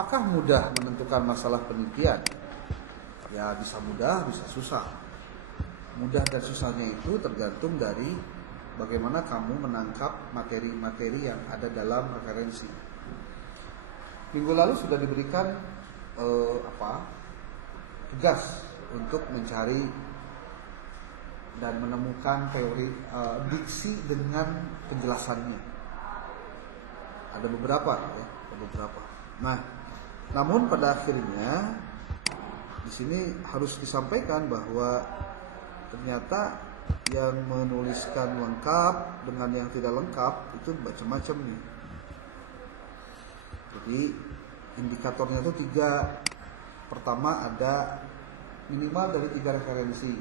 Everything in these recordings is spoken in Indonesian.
apakah mudah menentukan masalah penelitian? Ya bisa mudah, bisa susah. Mudah dan susahnya itu tergantung dari bagaimana kamu menangkap materi-materi yang ada dalam referensi. Minggu lalu sudah diberikan tugas untuk mencari dan menemukan teori diksi dengan penjelasannya. Ada beberapa ya, ada beberapa. Nah, namun pada akhirnya di sini harus disampaikan bahwa ternyata yang menuliskan lengkap dengan yang tidak lengkap itu macam-macam nih. Jadi indikatornya itu 3. Pertama ada minimal dari 3 referensi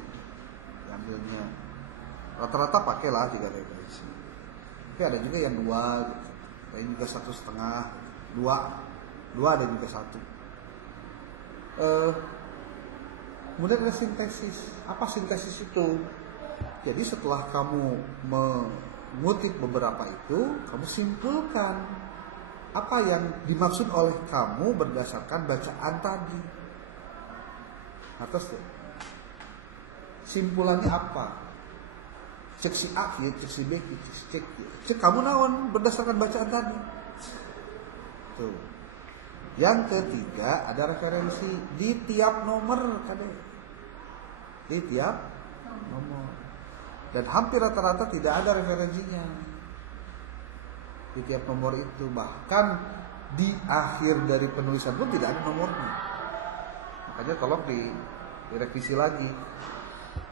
ambilnya. Rata-rata pakailah 3 referensi. Tapi ada juga yang 2 gitu. Ada juga 1,5, 2 ada juga 1. Kemudian ada sintesis. Apa sintesis itu? Jadi setelah kamu mengutip beberapa itu, kamu simpulkan apa yang dimaksud oleh kamu berdasarkan bacaan tadi. Atas simpulannya apa? Cek si A, cek si B, cek kamu naon berdasarkan bacaan tadi. Tuh. Yang ketiga ada referensi di tiap nomor, di tiap nomor. Dan hampir rata-rata tidak ada referensinya di tiap nomor itu. Bahkan di akhir dari penulisan pun tidak ada nomornya. Makanya tolong direvisi lagi.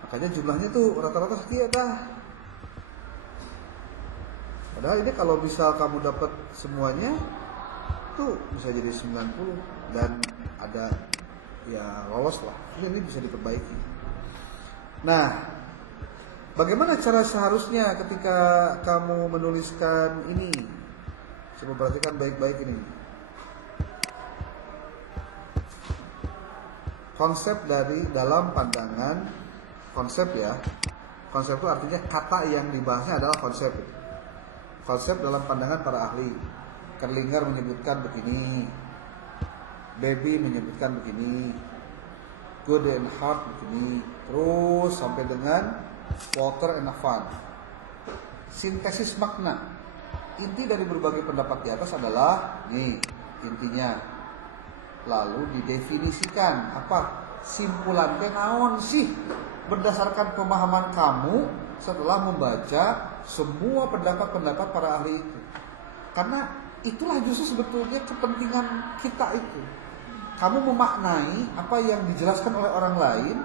Makanya jumlahnya tuh rata-rata sekian dah. Padahal ini kalau bisa kamu dapat semuanya tuh bisa jadi 90 dan ada ya lolos lah. Ini bisa diperbaiki. Nah, bagaimana cara seharusnya ketika kamu menuliskan ini? Coba perhatikan baik-baik ini. Konsep dari dalam pandangan konsep ya. Konsep itu artinya kata yang dibahasnya adalah konsep. Konsep dalam pandangan para ahli. Kerlinger menyebutkan begini, Baby menyebutkan begini, Good and Hard begini, terus sampai dengan Walter and Fun. Sintesis makna. Inti dari berbagai pendapat di atas adalah nih intinya. Lalu didefinisikan apa simpulannya naon sih berdasarkan pemahaman kamu setelah membaca semua pendapat-pendapat para ahli itu. Karena itulah justru sebetulnya kepentingan kita itu. Kamu memaknai apa yang dijelaskan oleh orang lain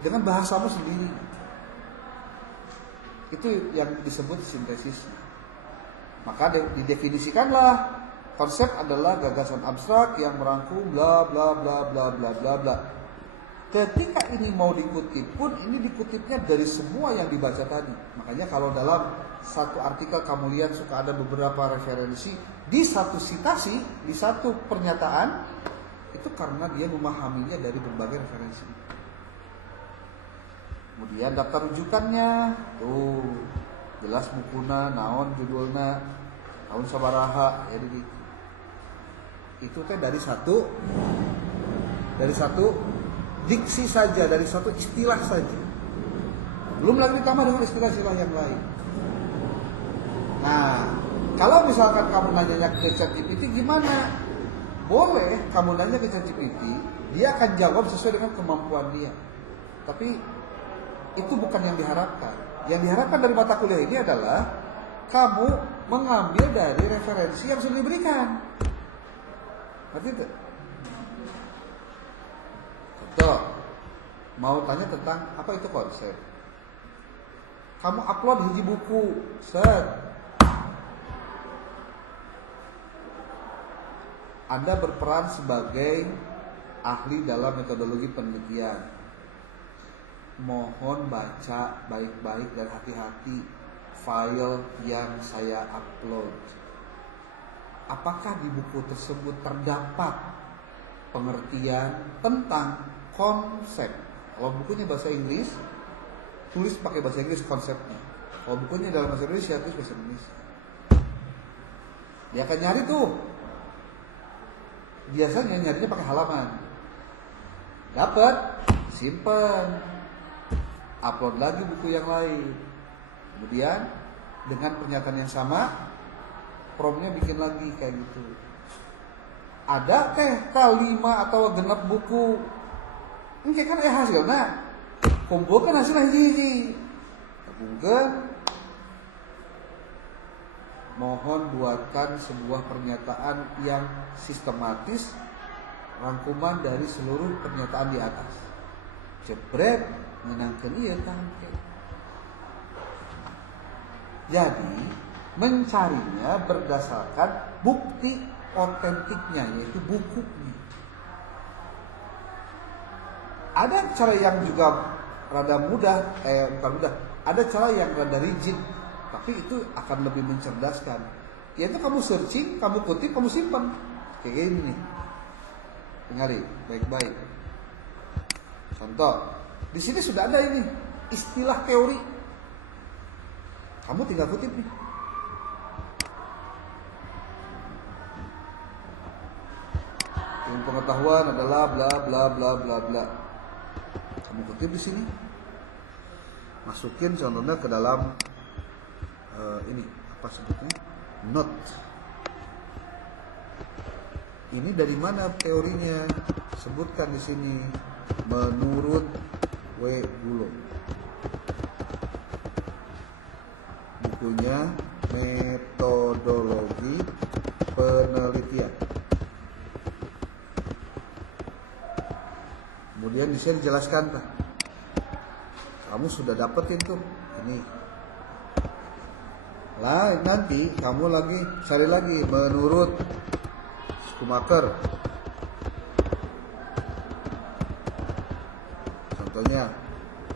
dengan bahasamu sendiri. Itu yang disebut sintesis. Maka didefinisikanlah konsep adalah gagasan abstrak yang merangkum bla bla bla bla bla bla bla. Ketika ini mau dikutip pun ini dikutipnya dari semua yang dibaca tadi. Makanya kalau dalam satu artikel kamu lihat suka ada beberapa referensi di satu citasi, di satu pernyataan, itu karena dia memahaminya dari berbagai referensi. Kemudian daftar rujukannya, tuh jelas bukuna, naon judulna, tahun sabaraha, ya jadi itu teh dari satu diksi saja, dari satu istilah saja. Belum lagi ditambah dengan istilah-istilah yang lain. Nah, kalau misalkan kamu nanya ke ChatGPT gimana? Boleh kamu nanya ke ChatGPT, dia akan jawab sesuai dengan kemampuan dia. Tapi itu bukan yang diharapkan. Yang diharapkan dari mata kuliah ini adalah kamu mengambil dari referensi yang sudah diberikan. Ngerti itu? Contoh, mau tanya tentang apa itu konsep. Kamu upload hiji buku, set. Anda berperan sebagai ahli dalam metodologi penelitian. Mohon baca baik-baik dan hati-hati file yang saya upload. Apakah di buku tersebut terdapat pengertian tentang konsep? Kalau bukunya bahasa Inggris, tulis pakai bahasa Inggris konsepnya. Kalau bukunya dalam bahasa Indonesia, tulis bahasa Indonesia. Dia akan nyari tuh. Biasanya nyarinya pakai halaman. Dapat, simpen, upload lagi buku yang lain. Kemudian dengan pernyataan yang sama, promnya bikin lagi kayak gitu. Ada teh 5 atau genep buku. Ini kan hasilnya. Kumpulkan hasilnya hiji-hiji. Gabungkan. Mohon buatkan sebuah pernyataan yang sistematis, rangkuman dari seluruh pernyataan di atas. Jebret menangkan iya tangke. Jadi mencarinya berdasarkan bukti otentiknya, yaitu bukunya. Ada cara yang juga rada mudah, bukan mudah. Ada cara yang rada rigid, tapi itu akan lebih mencerdaskan. Yaitu kamu searching, kamu kutip, kamu simpan. Kayak gini nih. Tinggali baik-baik. Contoh, di sini sudah ada ini istilah teori. Kamu tinggal kutip nih. Ilmu pengetahuan adalah bla bla bla bla bla. Kamu kutip di sini. Masukin contohnya ke dalam ini apa sebutnya? Note. Ini dari mana teorinya? Sebutkan di sini menurut W. Bulo. Bukunya Metodologi Penelitian. Kemudian bisa dijelaskan, kamu sudah dapetin tuh ini. Lah nanti kamu lagi cari lagi menurut Schumacher. Contohnya,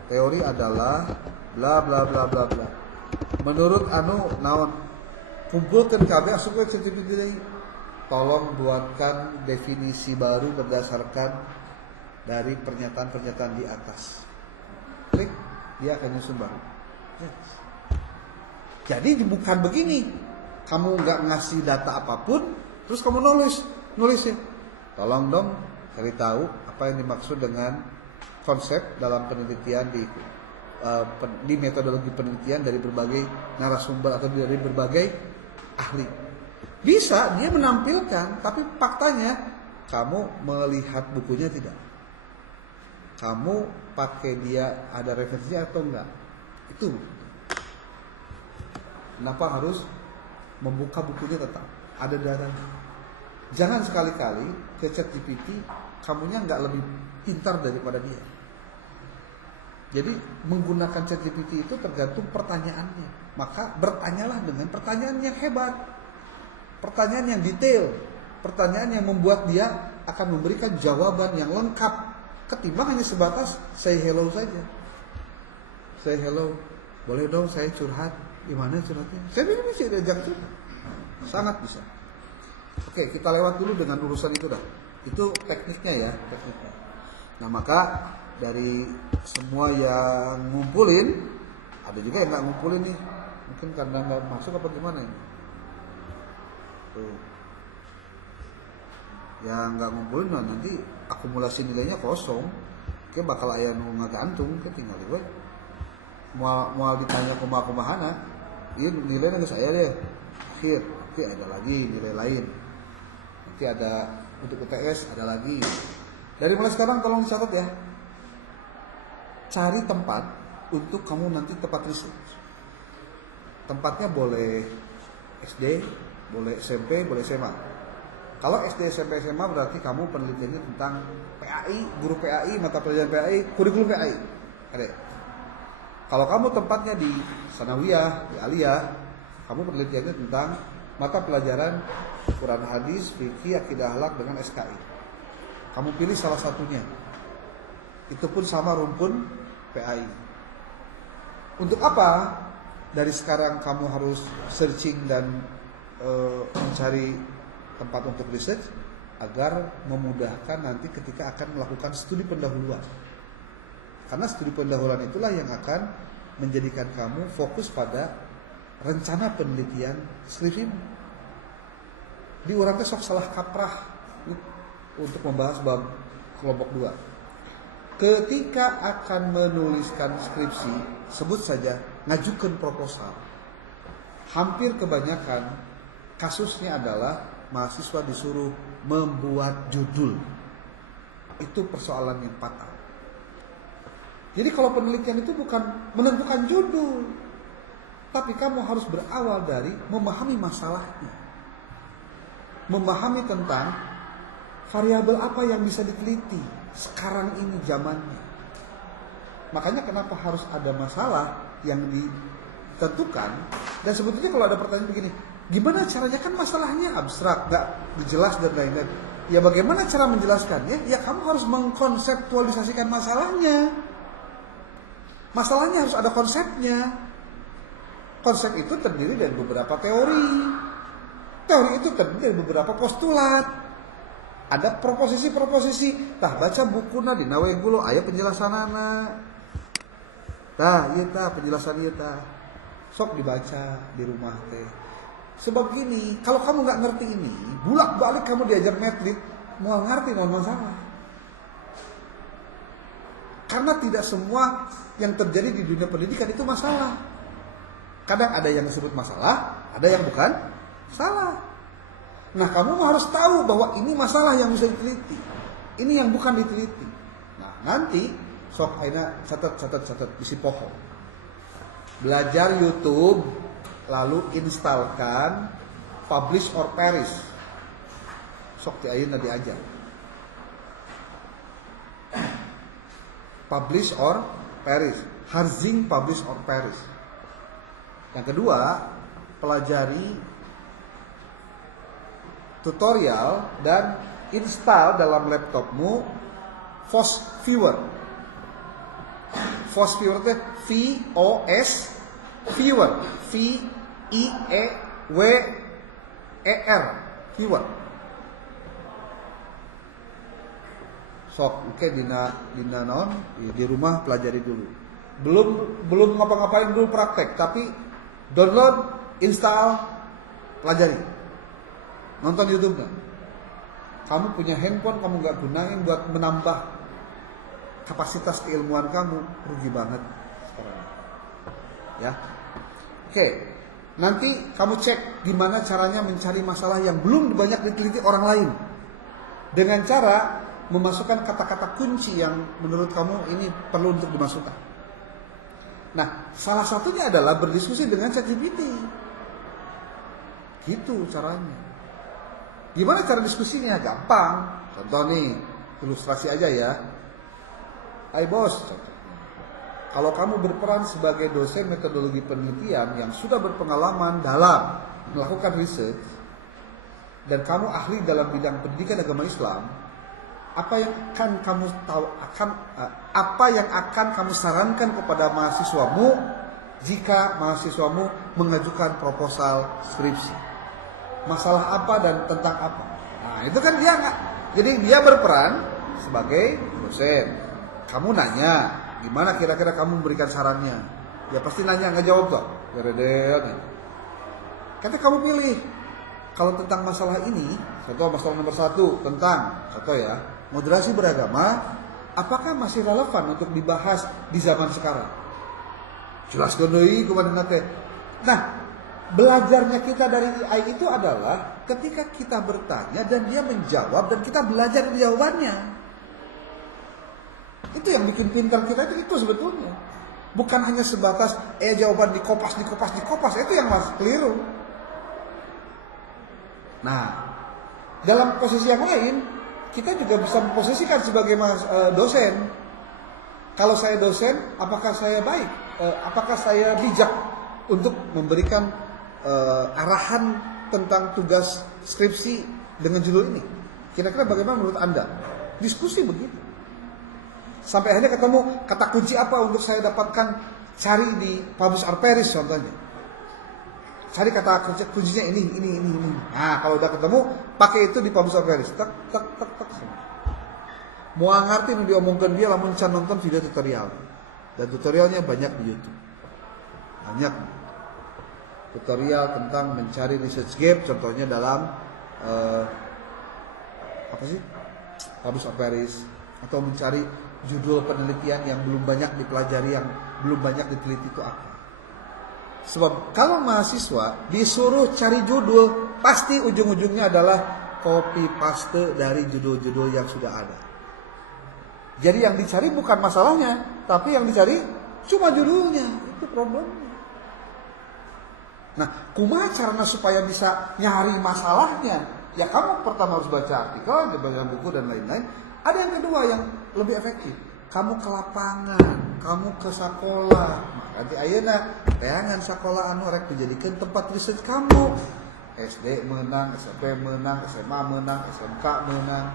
teori adalah bla bla bla bla bla. Menurut naon, kumpulkan KB asup ke ChatGPT. Tolong buatkan definisi baru berdasarkan dari pernyataan-pernyataan di atas. Klik, dia akan nyusun baru. Jadi bukan begini, kamu nggak ngasih data apapun, terus kamu nulis ya. Tolong dong cari tahu apa yang dimaksud dengan konsep dalam penelitian di metodologi penelitian dari berbagai narasumber atau dari berbagai ahli. Bisa dia menampilkan, tapi faktanya kamu melihat bukunya tidak. Kamu pakai dia ada referensinya atau enggak? Itu. Kenapa harus membuka bukunya tetap? Ada datanya. Jangan sekali-kali ke ChatGPT kamunya enggak lebih pintar daripada dia. Jadi menggunakan ChatGPT itu tergantung pertanyaannya. Maka bertanyalah dengan pertanyaan yang hebat. Pertanyaan yang detail. Pertanyaan yang membuat dia akan memberikan jawaban yang lengkap. Ketimbang hanya sebatas say hello saja. Say hello, boleh dong saya curhat. Gimana curhatnya? Saya bisa diajak curhat. Sangat bisa. Oke, kita lewat dulu dengan urusan itu dah. Itu tekniknya ya, tekniknya. Nah maka dari semua yang ngumpulin, ada juga yang nggak ngumpulin nih. Mungkin karena nggak masuk apa gimana ini. Tuh. Yang nggak ngumpulin, nah nanti akumulasi nilainya kosong. Oke, bakal aya nu ngagantung ketinggal we. Moal ditanya kumaha-kumahana, ieu nilainya geus aya deh. Akhir, nanti ada lagi nilai lain. Nanti ada untuk UTS ada lagi. Dari mulai sekarang tolong dicatat ya. Cari tempat untuk kamu nanti tempat research. Tempatnya boleh SD, boleh SMP, boleh SMA. Kalau SD, SMP, SMA berarti kamu penelitiannya tentang PAI, guru PAI, mata pelajaran PAI, kurikulum PAI. Ada. Kalau kamu tempatnya di Sanawiyah, di Aliyah, kamu penelitiannya tentang mata pelajaran Quran hadis, fikih, akidah akhlak dengan SKI. Kamu pilih salah satunya. Itu pun sama rumpun PAI. Untuk apa? Dari sekarang kamu harus searching dan mencari tempat untuk research agar memudahkan nanti ketika akan melakukan studi pendahuluan. Karena studi pendahuluan itulah yang akan menjadikan kamu fokus pada rencana penelitian skripsimu. Di urang teh sok salah kaprah. untuk membahas bab kelompok 2. Ketika akan menuliskan skripsi, sebut saja ngajukan proposal. Hampir kebanyakan kasusnya adalah mahasiswa disuruh membuat judul. Itu persoalan yang fatal. Jadi kalau penelitian itu bukan menentukan judul, tapi kamu harus berawal dari memahami masalahnya. Memahami tentang variabel apa yang bisa diteliti sekarang ini zamannya. Makanya kenapa harus ada masalah yang ditentukan. Dan sebetulnya kalau ada pertanyaan begini, gimana caranya, kan masalahnya abstrak, gak jelas dan lain-lain. Ya bagaimana cara menjelaskannya? Ya kamu harus mengkonseptualisasikan masalahnya. Masalahnya harus ada konsepnya. Konsep itu terdiri dari beberapa teori. Teori itu terdiri dari beberapa postulat. Ada proposisi-proposisi. Tah baca bukuna di Nawegulo aya penjelasanana. Tah ieu tah penjelasan ieu tah. Sok dibaca di rumah teh. Sebab gini, kalau kamu nggak ngerti ini, bolak-balik kamu diajar metrik, mau ngerti mau masalah. Karena tidak semua yang terjadi di dunia pendidikan itu masalah. Kadang ada yang disebut masalah, ada yang bukan salah. Nah, kamu harus tahu bahwa ini masalah yang bisa diteliti. Ini yang bukan diteliti. Nah, nanti sok aina catat bisi pohon. Belajar YouTube, lalu instalkan Publish or Perish. Sok ti ayeuna diajar. Publish or Perish. Harzing Publish or Perish. Yang kedua, pelajari tutorial dan install dalam laptopmu Fos Viewer. Fos Viewer itu VOS Viewer, VIEWER Viewer. Sok, oke dina naon di rumah pelajari dulu. Belum ngapa-ngapain dulu praktek, tapi download, install, pelajari. Nonton YouTube kan? Kamu punya handphone, kamu gak gunain buat menambah kapasitas keilmuan kamu, rugi banget sekarang. Ya, oke. Nanti kamu cek gimana caranya mencari masalah yang belum banyak diteliti orang lain, dengan cara memasukkan kata-kata kunci yang menurut kamu ini perlu untuk dimasukkan. Nah, salah satunya adalah berdiskusi dengan ChatGPT. Gitu caranya. Gimana cara diskusinya? Gampang. Contoh nih, ilustrasi aja ya. Hai bos, kalau kamu berperan sebagai dosen metodologi penelitian yang sudah berpengalaman dalam melakukan riset, dan kamu ahli dalam bidang pendidikan agama Islam, apa yang akan kamu sarankan kepada mahasiswamu jika mahasiswamu mengajukan proposal skripsi? Masalah apa dan tentang apa? Nah, itu kan dia nggak. Jadi dia berperan sebagai dosen. Kamu nanya, gimana kira-kira kamu memberikan sarannya? Ya pasti nanya, nggak jawab toh. Kata kamu pilih. Kalau tentang masalah ini, contoh masalah nomor 1 tentang, contoh ya, moderasi beragama, apakah masih relevan untuk dibahas di zaman sekarang? Jelas gondoi kepada teh. Nah, belajarnya kita dari AI itu adalah ketika kita bertanya dan dia menjawab dan kita belajar dari jawabannya. Itu yang bikin pintar kita itu sebetulnya. Bukan hanya sebatas jawaban dikopas, itu yang masih keliru. Nah, dalam posisi yang lain kita juga bisa memposisikan sebagai dosen. Kalau saya dosen, apakah saya baik? Apakah saya bijak untuk memberikan arahan tentang tugas skripsi dengan judul ini? Kira-kira bagaimana menurut Anda? Diskusi begitu. Sampai akhirnya ketemu kata kunci apa untuk saya dapatkan, cari di Publish or Perish contohnya. Cari kata kuncinya ini. Nah, kalau udah ketemu, pakai itu di Publish or Perish. Tak. Mau ngerti nu diomongkan dia lamun can nonton video tutorial. Dan tutorialnya banyak di YouTube. Banyak. Tutorial tentang mencari research gap, contohnya dalam Ramus Aperis, atau mencari judul penelitian yang belum banyak dipelajari, yang belum banyak diteliti itu apa. Sebab kalau mahasiswa disuruh cari judul, pasti ujung-ujungnya adalah copy paste dari judul-judul yang sudah ada. Jadi yang dicari bukan masalahnya, tapi yang dicari cuma judulnya. Itu problemnya. Nah, kumaha caranya supaya bisa nyari masalahnya? Ya kamu pertama harus baca artikel, baca buku dan lain-lain. Ada yang kedua yang lebih efektif. Kamu ke lapangan, kamu ke sekolah. Nanti ayeuna teangan sekolah anu rek dijadikan tempat riset kamu. SD menang, SMP menang, SMA menang, SMK menang.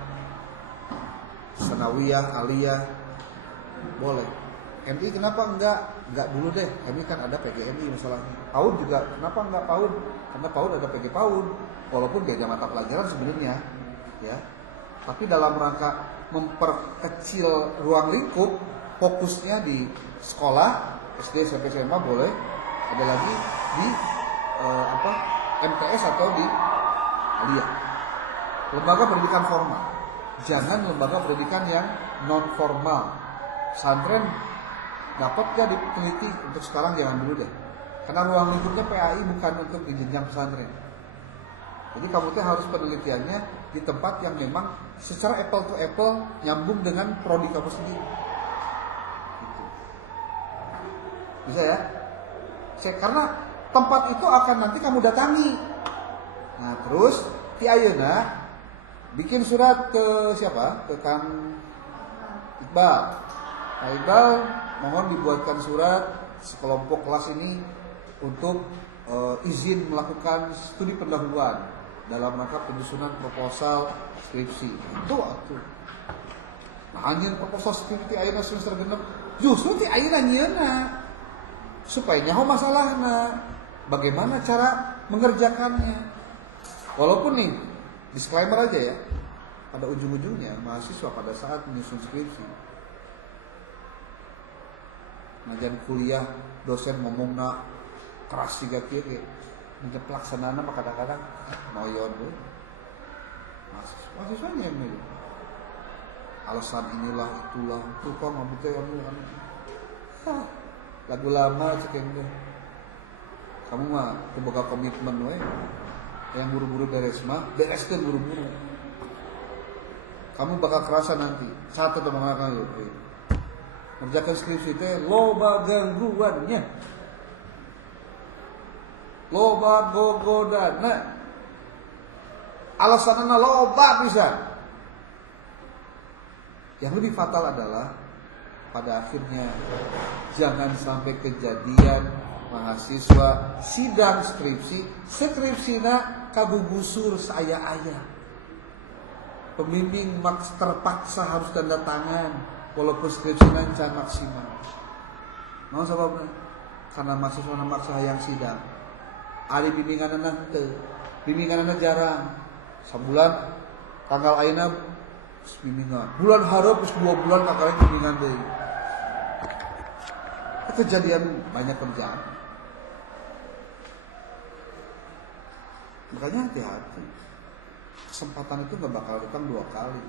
Sanawiyah, aliyah boleh. MI kenapa enggak? Enggak dulu deh. MI kan ada PGMI masalahnya. PAUD juga kenapa enggak PAUD? Karena PAUD ada PG PAUD. Walaupun beda mata pelajaran sebenarnya, ya. Tapi dalam rangka memperkecil ruang lingkup, fokusnya di sekolah, SD, SMP, SMA boleh. Ada lagi di MTS atau di aliyah. Lembaga pendidikan formal. Jangan lembaga pendidikan yang non formal. Pesantren dapat gak diteliti untuk sekarang, jangan dulu deh. Karena ruang lingkupnya PAI bukan untuk di jenjang pesantren. Jadi kamu tuh harus penelitiannya di tempat yang memang secara apple to apple nyambung dengan prodi kamu sendiri. Gitu. Bisa ya? Karena tempat itu akan nanti kamu datangi. Nah terus di ayeuna bikin surat ke siapa? Ke Kang Iqbal. Kang Iqbal mohon dibuatkan surat sekelompok kelas ini untuk izin melakukan studi pendahuluan dalam rangka penyusunan proposal skripsi. Itu atuh. Nah, anjeun proposal skripsi ayeuna semester genep justru ti ayeuna nyieuna supaya nyaho masalahna, bagaimana cara mengerjakannya. Walaupun nih disclaimer aja ya, pada ujung-ujungnya mahasiswa pada saat menyusun skripsi, ngajian kuliah dosen ngomongna keras juga kieu, untuk pelaksanaan mah kadang-kadang noyon tuh. Mahasiswanya yang milih. Alasan inilah itulah, tuh kok ngomong teh lagu lama cek yang kamu mah kebuka komitmen we. Yang buru-buru beres mah bereskeun buru-buru. Kamu bakal kerasa nanti. Satu teman kamu ngerjakan skripsi teh loba gangguannya. Loba gogodana. Alasanna loba bisa. Yang lebih fatal adalah pada akhirnya jangan sampai kejadian mahasiswa sidang skripsina kabugusur saya. Pembimbing terpaksa harus tanda tangan walaupun skripsina can maksimal. Mau sebabnya? Karena mahasiswa maksa yang sidang. Ari bimbinganna teu. Bimbinganna jarang. Sabulan tanggal ayeuna bimbingan. Bulan hareup geus 2 bulan kakak bimbingan deui. Kejadian banyak terjadi. Makanya hati-hati. Kesempatan itu gak bakal datang 2 kali.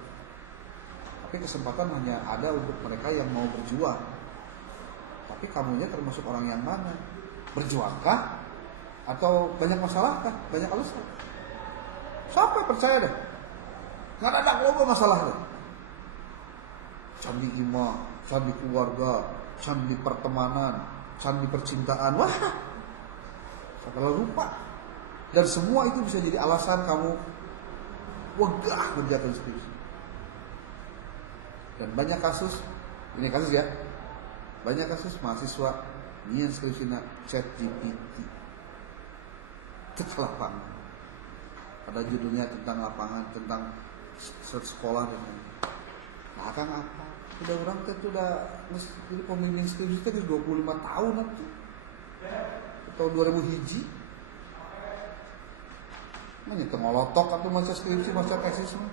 Tapi kesempatan hanya ada untuk mereka yang mau berjuang. Tapi kamunya termasuk orang yang mana? Berjuangkah? Atau banyak masalahkah? Banyak alasan? Siapa percaya deh? Gak ada logo masalah deh. Candi imah, candi keluarga, candi pertemanan, candi percintaan. Wah, segala rupa. Dan semua itu bisa jadi alasan kamu wegah mengerjakan skripsi. Dan banyak kasus, ini kasus ya, banyak kasus mahasiswa nyian skripsina ChatGPT ke lapangan. Ada judulnya tentang lapangan, tentang sekolah dan lain. Nah kan apa? Udah orang itu udah jadi pembimbing skripsi itu 25 tahun nanti. Atau 2000 hiji. Mana ngolotok atau maca skripsi, maca tesis mah.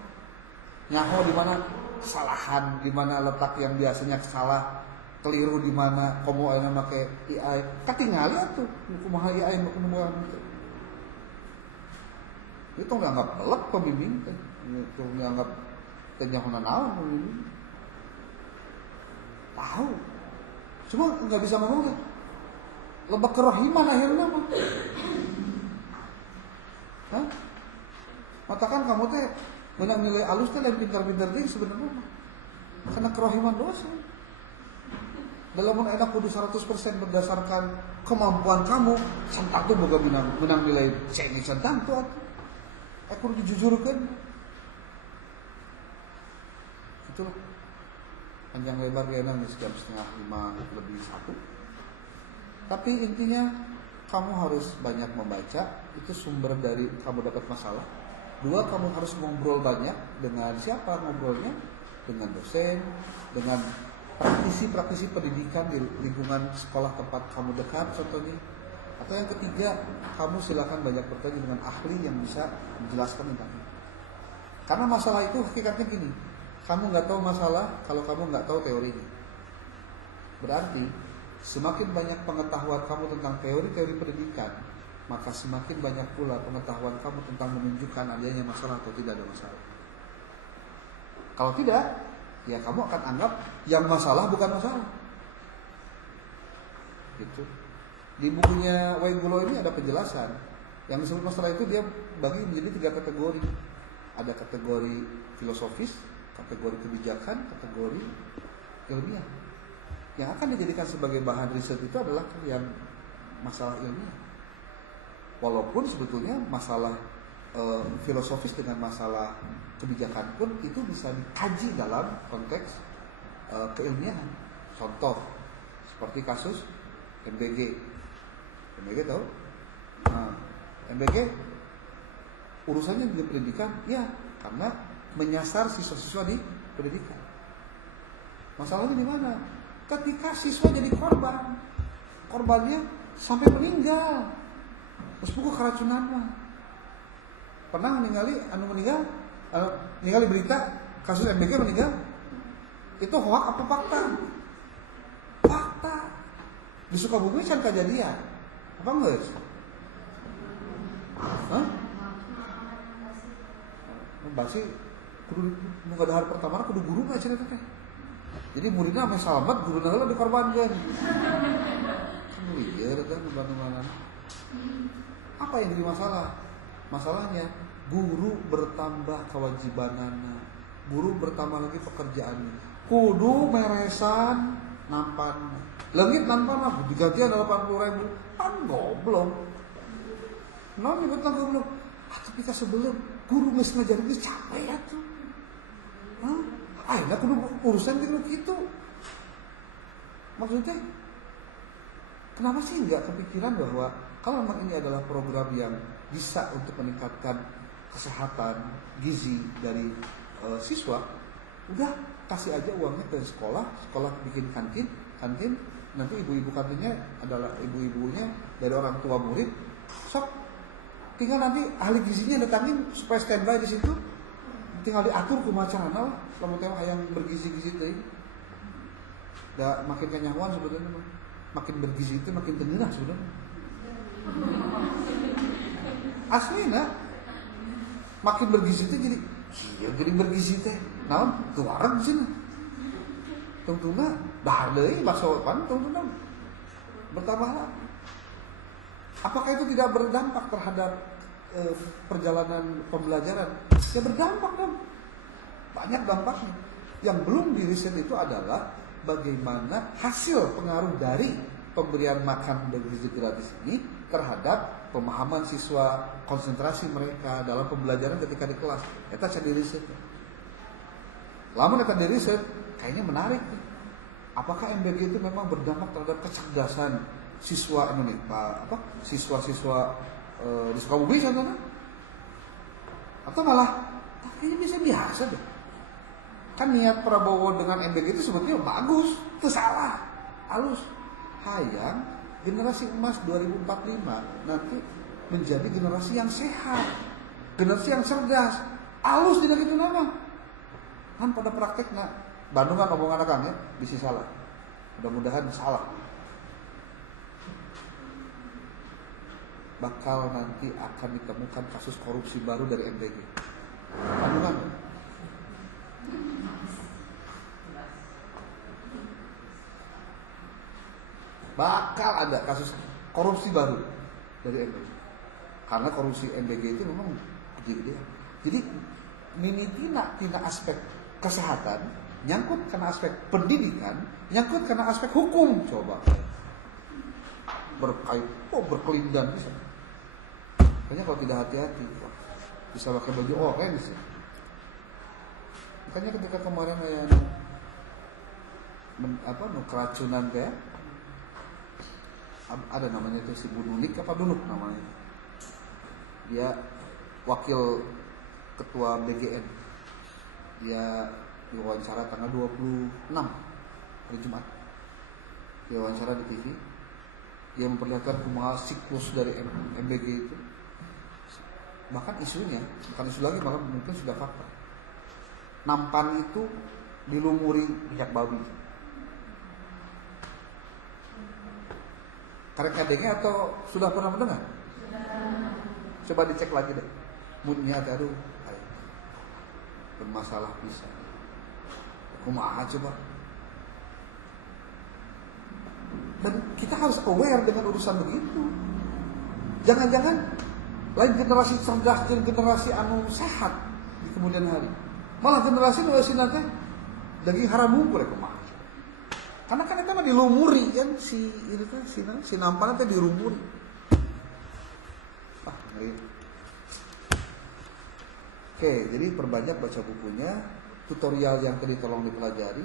Nyaho di mana kesalahan, di mana letak yang biasanya salah, keliru di mana, komo ayeuna make AI. Katingali atuh kumaha AI kumaha itu. Itu dianggap pelek pembimbing teh. Itu dianggap Tenyahonan naon tahu, cuma nggak bisa ngomong tuh. Loba kerohiman akhirnya mah. Hah? Matakan kamu teh menang nilai alus teh lain pintar-pintar deh sebenarnya mah. Karena kerohiman dosa. Dalam enak kudu 100% berdasarkan kemampuan kamu, santak tuh boga menang nilai C ini santak tuh. Aku kudu dijujurkan. Itulah. Panjang lebar kayaknya jam setengah 5 lebih 1. Tapi intinya kamu harus banyak membaca, itu sumber dari kamu dapat masalah. 2, kamu harus ngobrol banyak dengan siapa ngobrolnya? Dengan dosen, dengan praktisi pendidikan di lingkungan sekolah tempat kamu dekat contohnya. Atau yang ketiga, kamu silakan banyak bertanya dengan ahli yang bisa menjelaskan tentangnya. Karena masalah itu hakikatnya gini, kamu nggak tahu masalah kalau kamu nggak tahu teorinya. Berarti semakin banyak pengetahuan kamu tentang teori-teori pendidikan, maka semakin banyak pula pengetahuan kamu tentang menunjukkan adanya masalah atau tidak ada masalah. Kalau tidak, ya kamu akan anggap yang masalah bukan masalah. Gitu. Di bukunya Waigulo ini ada penjelasan. Yang disebut masalah itu dia bagi menjadi 3 kategori. Ada kategori filosofis, kategori kebijakan, kategori ilmiah. Yang akan dijadikan sebagai bahan riset itu adalah yang masalah ilmiah. Walaupun sebetulnya masalah filosofis dengan masalah kebijakan pun itu bisa dikaji dalam konteks keilmiahan. Contoh seperti kasus MBG. MBG tahu? Nah, MBG urusannya di pendidikan, ya karena menyasar siswa-siswa di pendidikan. Masalahnya di mana? Ketika siswa jadi korban, korbannya sampai meninggal, terus buku keracunan mah. Pernah meninggali berita kasus MBG meninggal, itu hoak apa fakta? Fakta. Di Sukabumi kan kejadian, apa enggak? Hah? Basi kudu nu hari pertama kudu guru aja cerita teh. Jadi muridnya sampai selamat, gurunya heula dikorbankeun. Kan lieur teh mana. Apa yang jadi masalah? Masalahnya guru bertambah kewajibanana, guru bertambah lagi pekerjaannya. Kudu meresan nampan. Leungit nampan mah digantian 80.000. Kan goblok. Naon nyebutna goblok? Tapi sebelum guru geus ngajarin geus capek atuh. Hah? Ayeuna kudu urusan gitu. Maksudnya kenapa sih enggak kepikiran bahwa kalau memang ini adalah program yang bisa untuk meningkatkan kesehatan gizi dari siswa, udah kasih aja uangnya ke sekolah bikin kantin, nanti ibu-ibu kantinnya adalah ibu-ibunya dari orang tua murid, sok tinggal nanti ahli gizinya datangin supaya standby di situ, tinggal diatur kumaha lah, lamun teh hayang bergizi-gizi teh. Da makin kanyahoan sebetulnya mah. Makin bergizi itu makin tengeunah sebenarnya. Aslina makin bergizi teh jadi bergizi teh. Naon? Tuareg cenah. Tungtungna dahar deui bakso pan tungtungna bertambah lagi. Apakah itu tidak berdampak terhadap perjalanan pembelajaran? Ya berdampak dong. Banyak dampaknya. Yang belum diriset itu adalah bagaimana hasil pengaruh dari pemberian makan bergizi gratis ini terhadap pemahaman siswa, konsentrasi mereka dalam pembelajaran ketika di kelas. Eta bisa diriset. Lamun eta diriset, kayaknya menarik. Apakah MBG itu memang berdampak terhadap kecerdasan siswa Indonesia, siswa-siswa di Sukabumi contohnya? Atau malah kayaknya bisa biasa deh. Kan niat Prabowo dengan MBG itu sebetulnya bagus, itu salah, halus. Hayang generasi emas 2045 nanti menjadi generasi yang sehat, generasi yang cerdas, halus tidak gitu nama. Kan pada prakteknya Bandung kan omongan akang ya, bisa salah. Mudah-mudahan salah. Bakal nanti akan ditemukan kasus korupsi baru dari MBG. Bandungan. bakal ada kasus korupsi baru dari MBG. Karena korupsi MBG itu memang gede-gede. Jadi tina aspek kesehatan, nyangkut karena aspek pendidikan, nyangkut karena aspek hukum. Coba berkelindan bisa. Makanya kalau tidak hati-hati, bisa pakai baju orange ya. Makanya ketika kemarin kayak keracunan kayak ada namanya itu si Bunulik apa Dunuk namanya. Dia wakil ketua BGN. Dia diwawancara tanggal 26 hari Jumat. Dia wawancara di TV. Dia memperlihatkan kumaha siklus dari MBG itu. Bahkan isunya, bukan isu lagi, malah mungkin sudah fakta. Nampan itu dilumuri minyak babi. Karek kadengnya atau sudah pernah mendengar? Coba dicek lagi deh. Moodnya aduh, bermasalah bisa. Kumaha coba. Dan kita harus aware dengan urusan begitu. Jangan-jangan lain generasi cerdas dan generasi anu sehat di kemudian hari. Malah generasi nu eusin teh daging haram hukum kumaha. Karena kan eta mah dilumuri kan si itu teh si nampan teh dilumuri. Ngeri. Oke, jadi perbanyak baca bukunya, tutorial yang tadi tolong dipelajari.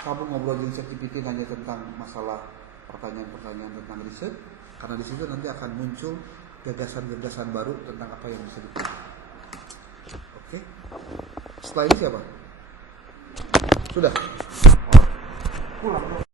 Kamu ngobrol dengan ChatGPT hanya tentang masalah pertanyaan-pertanyaan tentang riset, karena di situ nanti akan muncul gagasan-gagasan baru tentang apa yang bisa dipelajari. Oke. Setelah ini siapa? Sudah. Pulang.